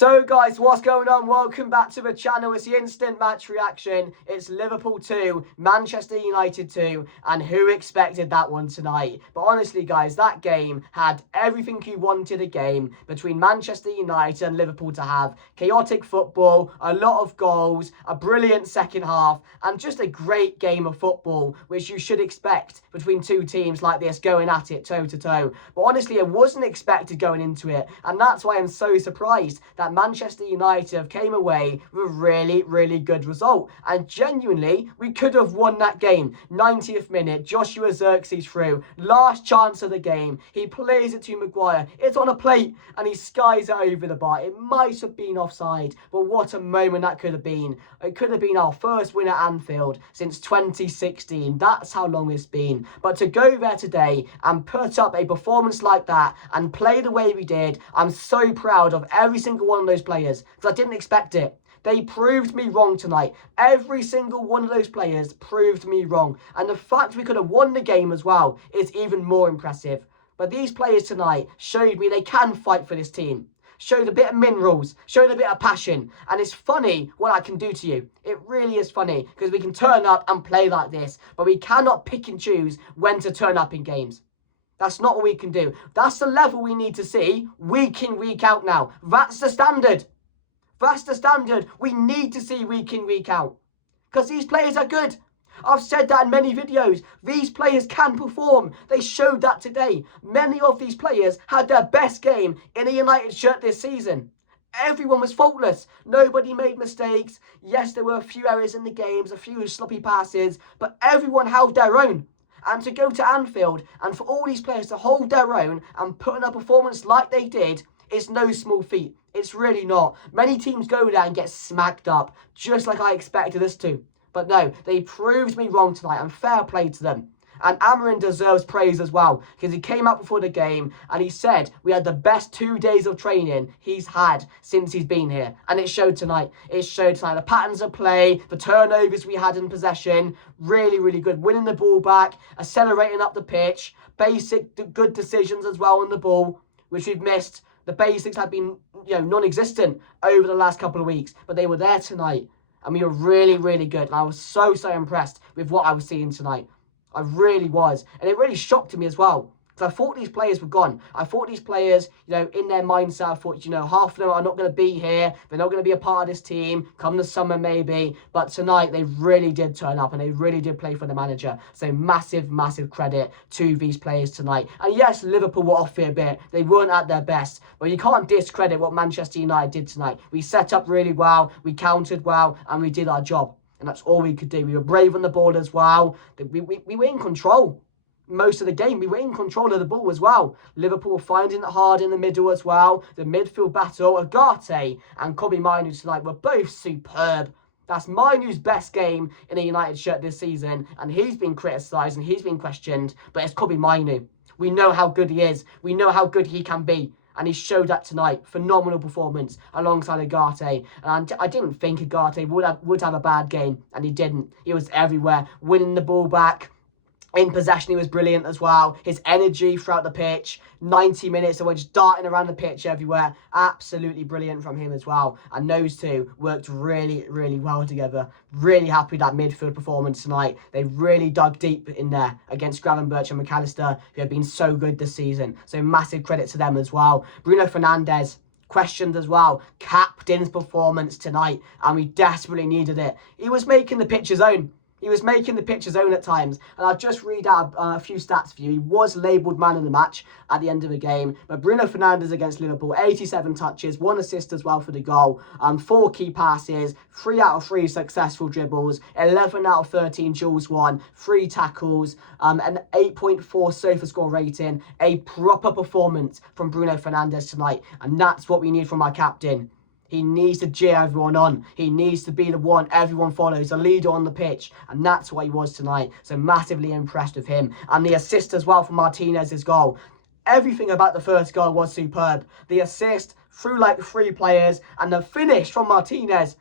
So guys, what's going on? Welcome back to the channel. It's the instant match reaction. It's Liverpool 2, Manchester United 2, and who expected that one tonight? But honestly guys, that game had everything you wanted a game between Manchester United and Liverpool to have. Chaotic football, a lot of goals, a brilliant second half, and just a great game of football, which you should expect between two teams like this going at it toe to toe. But honestly, I wasn't expected going into it, and that's why I'm so surprised that Manchester United have came away with a really good result. And genuinely, we could have won that game. 90th minute, Joshua Zirkzee through. Last chance of the game. He plays it to Maguire. It's on a plate, and he skies it over the bar. It might have been offside, but what a moment that could have been. It could have been our first win at Anfield since 2016. That's how long it's been. But to go there today and put up a performance like that and play the way we did, I'm so proud of every single one of those players, because I didn't expect it. They proved me wrong tonight. Every single one of those players proved me wrong. And the fact we could have won the game as well is even more impressive. But these players tonight showed me they can fight for this team. Showed a bit of minerals, showed a bit of passion. And it's funny what I can do to you. It really is funny, because we can turn up and play like this, but we cannot pick and choose when to turn up in games. That's not what we can do. That's the level we need to see week in, week out now. That's the standard. That's the standard we need to see week in, week out. Because these players are good. I've said that in many videos. These players can perform. They showed that today. Many of these players had their best game in a United shirt this season. Everyone was faultless. Nobody made mistakes. Yes, there were a few errors in the games, a few sloppy passes, but everyone held their own. And to go to Anfield and for all these players to hold their own and put in a performance like they did, it's no small feat. It's really not. Many teams go there and get smacked up, just like I expected us to. But no, they proved me wrong tonight, and fair play to them. And Amarin deserves praise as well, because he came out before the game and he said we had the best 2 days of training he's had since he's been here. And it showed tonight. It showed tonight. The patterns of play, the turnovers we had in possession, really good. Winning the ball back, accelerating up the pitch, basic good decisions as well on the ball, which we've missed. The basics have been, non-existent over the last couple of weeks, but they were there tonight. And we were really good. And I was so impressed with what I was seeing tonight. I really was. And it really shocked me as well. Because I thought these players were gone. I thought these players, in their mindset, I thought, half of them are not going to be here. They're not going to be a part of this team. Come the summer, maybe. But tonight, they really did turn up. And they really did play for the manager. So massive credit to these players tonight. And yes, Liverpool were off it a bit. They weren't at their best. But you can't discredit what Manchester United did tonight. We set up really well. We countered well. And we did our job. And that's all we could do. We were brave on the ball as well. We were in control most of the game. We were in control of the ball as well. Liverpool finding it hard in the middle as well. The midfield battle, Agate and Kobe Mainu tonight were both superb. That's Mainu's best game in a United shirt this season. And he's been criticised and he's been questioned. But it's Kobe Mainu. We know how good he is. We know how good he can be. And he showed that tonight. Phenomenal performance alongside Agate. And I didn't think Agate would have a bad game. And he didn't. He was everywhere. Winning the ball back. In possession, he was brilliant as well. His energy throughout the pitch. 90 minutes, and just darting around the pitch everywhere. Absolutely brilliant from him as well. And those two worked really well together. Really happy with that midfield performance tonight. They really dug deep in there against Gravenberch and McAllister, who have been so good this season. So massive credit to them as well. Bruno Fernandes questioned as well. Captain's performance tonight, and we desperately needed it. He was making the pitch his own. He was making the pitch his own at times. And I'll just read out a few stats for you. He was labelled man of the match at the end of the game. But Bruno Fernandes against Liverpool, 87 touches, 1 assist as well for the goal. 4 key passes, 3 out of 3 successful dribbles, 11 out of 13 duels won, 3 tackles, an 8.4 sofa score rating. A proper performance from Bruno Fernandes tonight. And that's what we need from our captain. He needs to cheer everyone on. He needs to be the one everyone follows, a leader on the pitch. And that's what he was tonight. So massively impressed with him. And the assist as well for Martinez's goal. Everything about the first goal was superb. The assist through like 3 players and the finish from Martinez.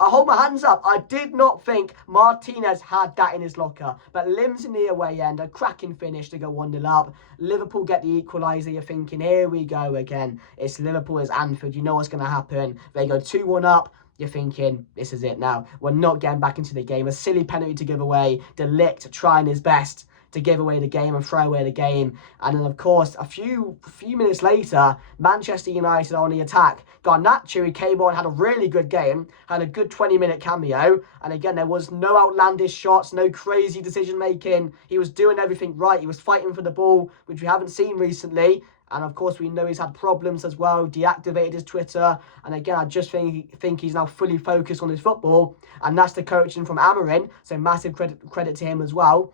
I hold my hands up. I did not think Martinez had that in his locker. But Lims in the away end, a cracking finish to go 1-0 up. Liverpool get the equaliser. You're thinking, here we go again. It's Liverpool, it's Anfield. You know what's going to happen. They go 2-1 up. You're thinking, this is it now. We're not getting back into the game. A silly penalty to give away. De Ligt trying his best to give away the game and throw away the game. And then, of course, a few minutes later, Manchester United on the attack. Garnacho, he came on, had a really good game, had a good 20-minute cameo. And again, there was no outlandish shots, no crazy decision-making. He was doing everything right. He was fighting for the ball, which we haven't seen recently. And of course, we know he's had problems as well, deactivated his Twitter. And again, I just think he's now fully focused on his football. And that's the coaching from Amarin. So massive credit to him as well.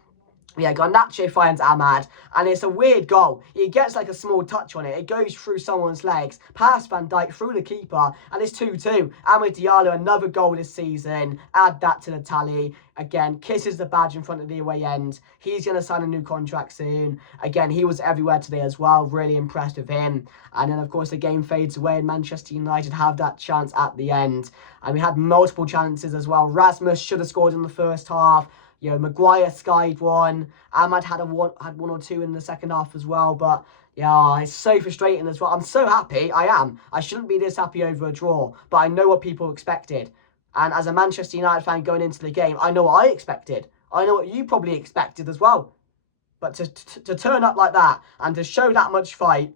Yeah, Garnacho finds Ahmad, and it's a weird goal. He gets like a small touch on it. It goes through someone's legs, past Van Dijk, through the keeper, and it's 2-2. Amad Diallo, another goal this season. Add that to the tally. Again, kisses the badge in front of the away end. He's going to sign a new contract soon. Again, he was everywhere today as well. Really impressed with him. And then, of course, the game fades away and Manchester United have that chance at the end. And we had multiple chances as well. Rasmus should have scored in the first half. You know, Maguire skied one. Ahmad had one or two in the second half as well. But, yeah, it's so frustrating as well. I'm so happy. I am. I shouldn't be this happy over a draw. But I know what people expected. And as a Manchester United fan going into the game, I know what I expected. I know what you probably expected as well. But to turn up like that and to show that much fight,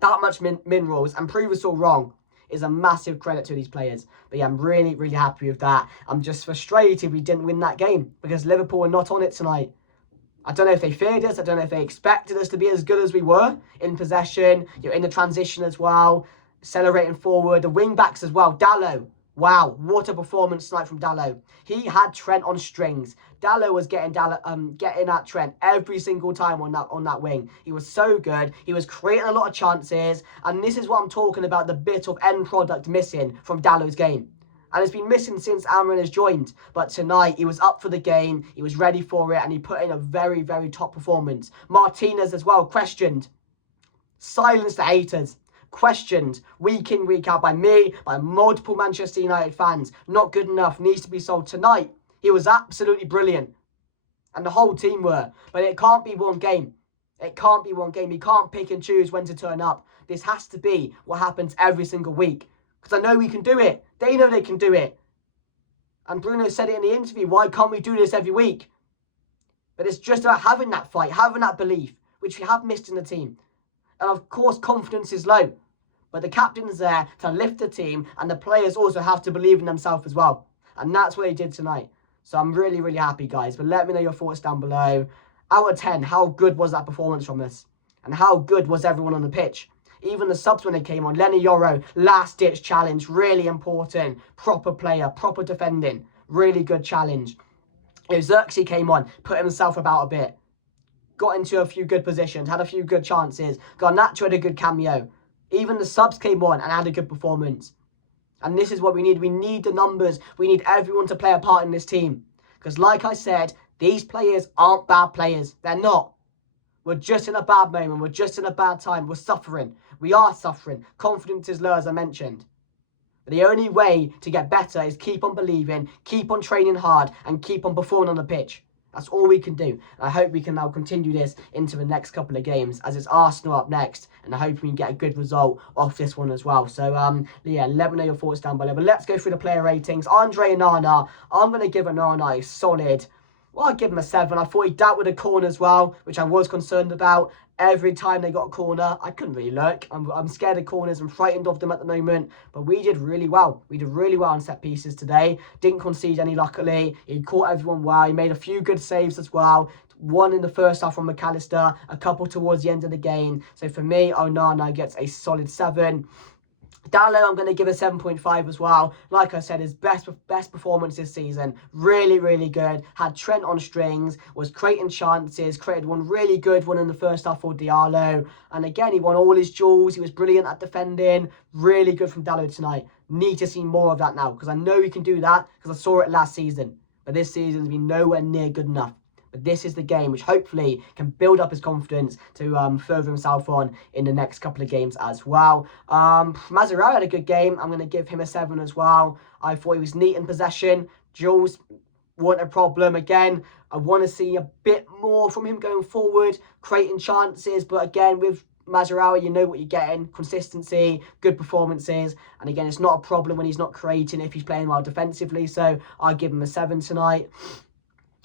that much minerals, and prove us all wrong is a massive credit to these players. But yeah, I'm really, really happy with that. I'm just frustrated we didn't win that game because Liverpool were not on it tonight. I don't know if they feared us. I don't know if they expected us to be as good as we were in possession. You're in the transition as well, accelerating forward. The wing backs as well. Dalot. Wow, what a performance tonight from Dalot. He had Trent on strings. Dalot was getting at Trent every single time on that wing. He was so good. He was creating a lot of chances. And this is what I'm talking about, the bit of end product missing from Dalot's game. And it's been missing since Amarin has joined. But tonight, he was up for the game. He was ready for it. And he put in a very, very top performance. Martinez as well, questioned. Silenced the haters. Questioned week in, week out by me, by multiple Manchester United fans. Not good enough, needs to be sold. Tonight, he was absolutely brilliant. And the whole team were. But it can't be one game. It can't be one game. You can't pick and choose when to turn up. This has to be what happens every single week. Because I know we can do it. They know they can do it. And Bruno said it in the interview. Why can't we do this every week? But it's just about having that fight, having that belief, which we have missed in the team. And of course, confidence is low. But the captain's there to lift the team, and the players also have to believe in themselves as well. And that's what they did tonight. So I'm really, really happy, guys. But let me know your thoughts down below. Out of 10, how good was that performance from us? And how good was everyone on the pitch? Even the subs when they came on. Lenny Yoro, last-ditch challenge. Really important. Proper player, proper defending. Really good challenge. Xerxes came on, put himself about a bit. Got into a few good positions, had a few good chances. Garnacho had a good cameo. Even the subs came on and had a good performance. And this is what we need. We need the numbers. We need everyone to play a part in this team. Because like I said, these players aren't bad players. They're not. We're just in a bad moment. We're just in a bad time. We're suffering. We are suffering. Confidence is low, as I mentioned. But the only way to get better is keep on believing, keep on training hard, and keep on performing on the pitch. That's all we can do. And I hope we can now continue this into the next couple of games, as it's Arsenal up next. And I hope we can get a good result off this one as well. So, yeah, let me know your thoughts down below. But let's go through the player ratings. Andre Onana, I'm going to give Onana a solid. Well, I'll give him a 7. I thought he dealt with a corner as well, which I was concerned about. Every time they got a corner, I couldn't really look. I'm scared of corners. I'm frightened of them at the moment. But we did really well. We did really well on set pieces today. Didn't concede any, luckily. He caught everyone well. He made a few good saves as well. One in the first half from McAllister. A couple towards the end of the game. So for me, Onana gets a solid 7. Dalot, I'm going to give a 7.5 as well. Like I said, his best performance this season. Really, really good. Had Trent on strings. Was creating chances. Created one really good one in the first half for Diallo. And again, he won all his duels. He was brilliant at defending. Really good from Dalot tonight. Need to see more of that now. Because I know he can do that. Because I saw it last season. But this season's been nowhere near good enough. But this is the game which hopefully can build up his confidence to further himself on in the next couple of games as well. Mazraoui had a good game. I'm going to give him a 7 as well. I thought he was neat in possession. Duels weren't a problem. Again, I want to see a bit more from him going forward, creating chances. But again, with Mazraoui, you know what you're getting. Consistency, good performances. And again, it's not a problem when he's not creating if he's playing well defensively. So I'll give him a 7 tonight.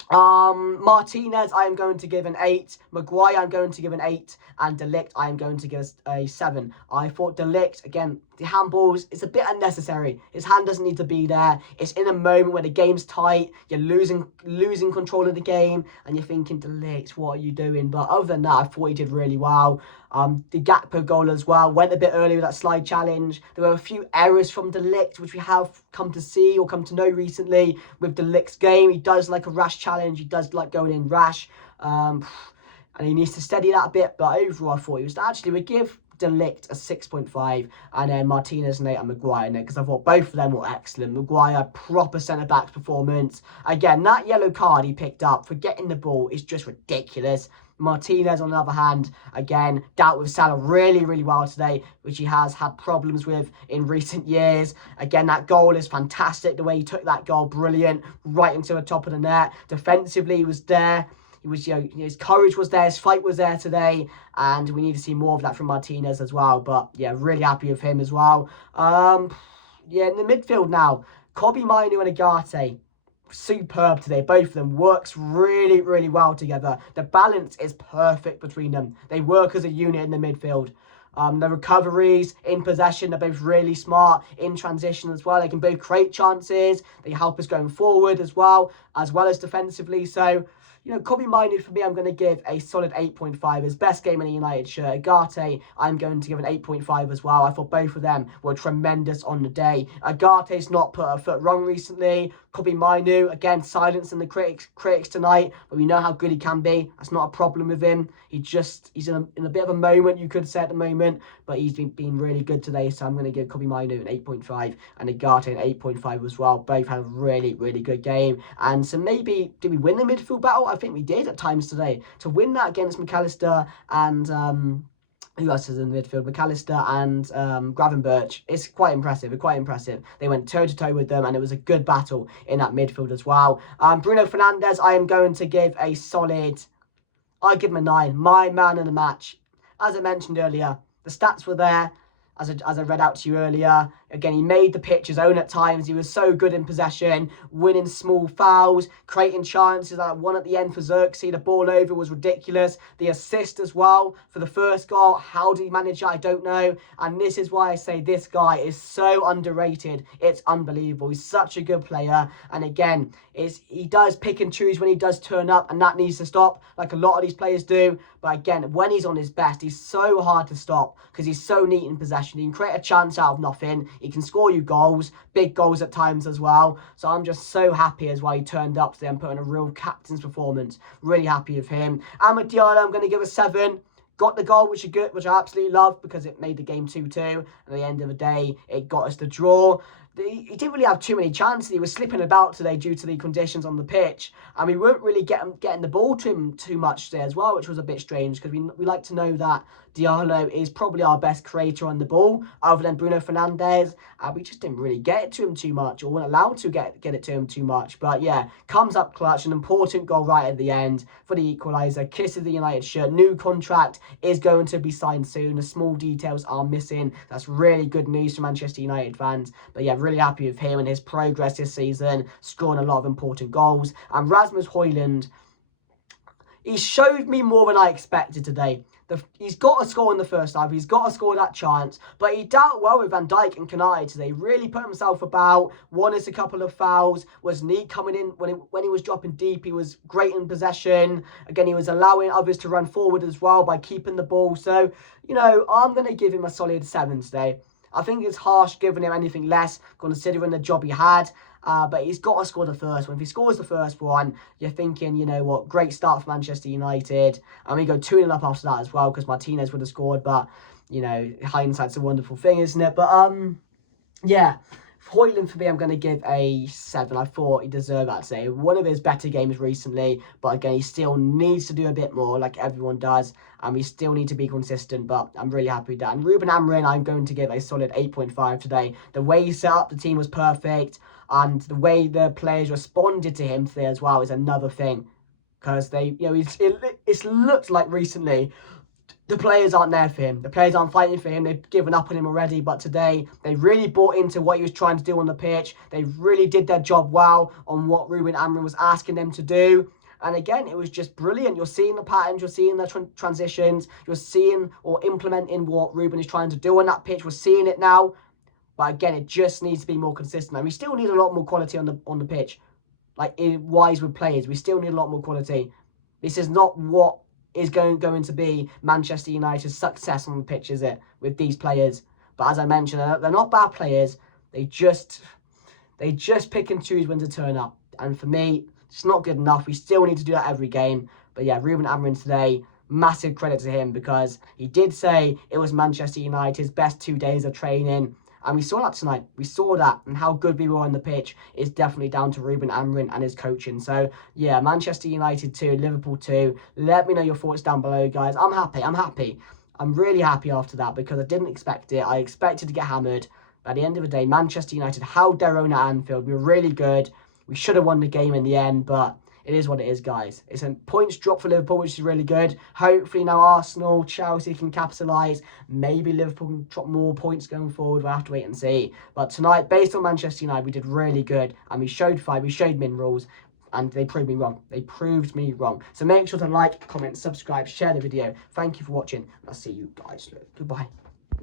Martinez, I am going to give an 8. Maguire, I'm going to give an 8. And De Ligt, I am going to give a 7. I thought De Ligt, again, the handballs, it's a bit unnecessary. His hand doesn't need to be there. It's in a moment where the game's tight, you're losing control of the game, and you're thinking, De Ligt, what are you doing? But other than that, I thought he did really well. The Gakpo goal as well went a bit early with that slide challenge. There were a few errors from De Ligt, which we have come to see or come to know recently with De Ligt's game. He does like a rash challenge. He does like going in rash. And he needs to steady that a bit. But overall, I thought he was actually, we give De Ligt a 6.5, and then Martinez and 8 and Maguire in it, because I thought both of them were excellent. Maguire, proper centre-back performance. Again, that yellow card he picked up for getting the ball is just ridiculous. Martinez, on the other hand, again, dealt with Salah really, really well today, which he has had problems with in recent years. Again, that goal is fantastic. The way he took that goal, brilliant, right into the top of the net. Defensively, he was there. He was, his courage was there, his fight was there today, and we need to see more of that from Martinez as well. But yeah, really happy with him as well. Yeah, in the midfield now, Kobbie Mainoo and Agate, superb today. Both of them works really, really well together. The balance is perfect between them. They work as a unit in the midfield. The recoveries in possession, they're both really smart in transition as well. They can both create chances. They help us going forward as well as defensively. So, Kobbie Mainoo, for me, I'm going to give a solid 8.5. His best game in a United shirt. Agate, I'm going to give an 8.5 as well. I thought both of them were tremendous on the day. Agate's not put a foot wrong recently. Kobbie Mainoo, again, silencing the critics tonight, but we know how good he can be. That's not a problem with him. He's in a bit of a moment, you could say, at the moment, but he's been really good today, so I'm going to give Kobbie Mainoo an 8.5 and Agate an 8.5 as well. Both had a really, really good game. And so maybe, did we win the midfield battle? I think we did at times today. To win that against McAllister and who else is in the midfield? McAllister and Gravenberch. It's quite impressive. They went toe-to-toe with them, and it was a good battle in that midfield as well. Bruno Fernandes, I am going to give a solid, I give him a 9. My man of the match. As I mentioned earlier, the stats were there, as I read out to you earlier. Again, he made the pitch his own at times. He was so good in possession, winning small fouls, creating chances. That one at the end for Xerxes, the ball over was ridiculous. The assist as well for the first goal. How did he manage that? I don't know. And this is why I say this guy is so underrated. It's unbelievable. He's such a good player. And again, he does pick and choose when he does turn up, and that needs to stop, like a lot of these players do. But again, when he's on his best, he's so hard to stop because he's so neat in possession. He can create a chance out of nothing. He can score you goals, big goals at times as well. So I'm just so happy as well he turned up today and put in a real captain's performance. Really happy with him. Amad Diallo, I'm going to give a 7. Got the goal, which is good, which I absolutely love because it made the game 2-2. And at the end of the day, it got us the draw. He didn't really have too many chances. He was slipping about today due to the conditions on the pitch. And we weren't really getting the ball to him too much today as well, which was a bit strange because we like to know that Diallo is probably our best creator on the ball, other than Bruno Fernandes. We just didn't really get it to him too much, or weren't allowed to get it to him too much. But yeah, comes up clutch, an important goal right at the end for the equaliser. Kisses the United shirt. New contract is going to be signed soon. The small details are missing. That's really good news for Manchester United fans. But yeah, really happy with him and his progress this season, scoring a lot of important goals. And Rasmus Højlund, he showed me more than I expected today. He's got to score in the first half. He's got to score that chance. But he dealt well with Van Dijk and Konate today. Really put himself about. Won us a couple of fouls. Was neat coming in when he was dropping deep. He was great in possession. Again, he was allowing others to run forward as well by keeping the ball. So, I'm going to give him a solid 7 today. I think it's harsh giving him anything less, considering the job he had. But he's got to score the first one. If he scores the first one, you're thinking, great start for Manchester United. And we go 2-0 up after that as well, because Martinez would have scored. But, hindsight's a wonderful thing, isn't it? But, yeah, Hoyland, for me, I'm going to give a 7. I thought he deserved that today. One of his better games recently, but again, he still needs to do a bit more like everyone does, and we still need to be consistent, but I'm really happy with that. And Ruben Amorim, I'm going to give a solid 8.5 today. The way he set up the team was perfect, and the way the players responded to him today as well is another thing. Because it's looked like recently the players aren't there for him. The players aren't fighting for him. They've given up on him already. But today, they really bought into what he was trying to do on the pitch. They really did their job well on what Ruben Amorim was asking them to do. And again, it was just brilliant. You're seeing the patterns. You're seeing the transitions. You're seeing or implementing what Ruben is trying to do on that pitch. We're seeing it now. But again, it just needs to be more consistent. And we still need a lot more quality on the pitch. Like, wise with players. We still need a lot more quality. This is not what is going to be Manchester United's success on the pitch, is it? With these players. But as I mentioned, they're not bad players. They just pick and choose when to turn up. And for me, it's not good enough. We still need to do that every game. But yeah, Ruben Amorim today, massive credit to him, because he did say it was Manchester United's best 2 days of training. And we saw that tonight. We saw that, and how good we were on the pitch is definitely down to Ruben Amorim and his coaching. So, yeah, Manchester United 2, Liverpool 2. Let me know your thoughts down below, guys. I'm happy. I'm really happy after that, because I didn't expect it. I expected to get hammered. But at the end of the day, Manchester United held their own at Anfield. We were really good. We should have won the game in the end, but it is what it is, guys. It's a points drop for Liverpool, which is really good. Hopefully now Arsenal, Chelsea can capitalise. Maybe Liverpool can drop more points going forward. We'll have to wait and see. But tonight, based on Manchester United, we did really good. And we showed fight, we showed minerals. And they proved me wrong. They proved me wrong. So make sure to like, comment, subscribe, share the video. Thank you for watching. And I'll see you guys later. Goodbye.